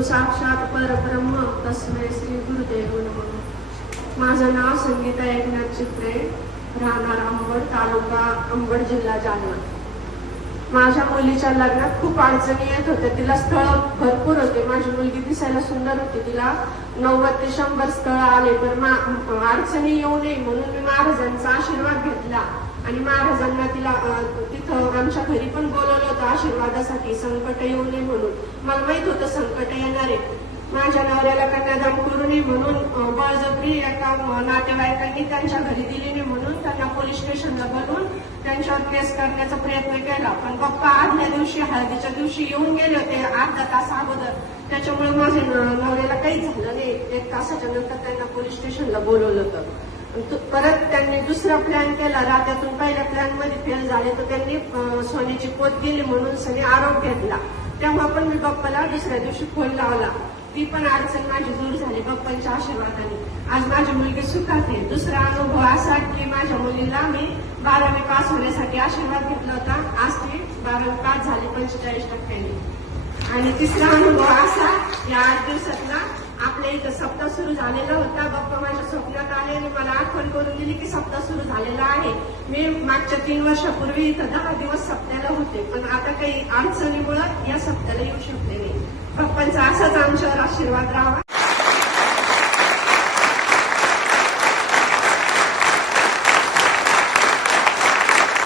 गुरु साक्षात परब्रह्म तस्मै श्री गुरुदेव नमः. माझं नाव संगीता एकनाथ चित्रे, राहणार अंबड, तालुका अंबड, जिल्हा जालना. माझ्या मुलीच्या लग्नात खूप अडचणी येत होत्या. तिला स्थळ भरपूर होते. माझी मुलगी दिसायला सुंदर होती. तिला 90 ते 100 स्थळ आले, पण अडचणी येऊ नये म्हणून मी महाराजांचा आशीर्वाद घेतला आणि महाराजांना तिला तिथं आमच्या घरी पण बोलवलं होतं आशीर्वादासाठी, संकट येऊ नये म्हणून. मला माहित होतं संकट येणार आहे. माझ्या नवऱ्याला कन्यादान करू नये म्हणून बळजबरी एका नातेवाईकांनी त्यांच्या घरी दिली नाही म्हणून त्यांना पोलीस स्टेशनला बोलवून त्यांच्यावर केस करण्याचा प्रयत्न केला. पण पप्पा आदल्या दिवशी, हळदीच्या दिवशी येऊन गेले होते अर्धा तास अगोदर. त्याच्यामुळे माझ्या नवऱ्याला काहीच झालं नाही. 1 तासाच्या नंतर त्यांना पोलीस स्टेशनला बोलवलं होतं. परत त्यांनी दुसरा प्लॅन केला. रात्यातून पहिल्या प्लॅन मध्ये फेल झाले तर त्यांनी सोन्याची पोत गेली म्हणून सगळे आरोप घेतला. तेव्हा पण मी बाप्पाला दुसऱ्या दिवशी फोन लावला. ती पण अडचण माझी दूर झाली बाप्पांच्या आशीर्वादाने. आज माझी मुलगी सुखात आहे. दुसरा अनुभव असा की माझ्या मुलीला मी 12वी पास होण्यासाठी आशीर्वाद घेतला होता. आज ती 12वी पास झाली 45%. आणि तिसरा अनुभव असा, या 8 दिवसातला आपल्या इथं सप्ताह सुरू झालेला होता. बाप्पा माझ्या स्वप्नात आले आणि मला आठवण करून दिली की सप्ताह सुरू झालेला आहे. मी मागच्या 3 वर्षापूर्वी इथं 10 दिवस सप्त्याला होते, पण आता काही अडचणीमुळे या सप्त्याला येऊ शकले नाही. बाप्पांचा असाच आमच्यावर आशीर्वाद राहावा.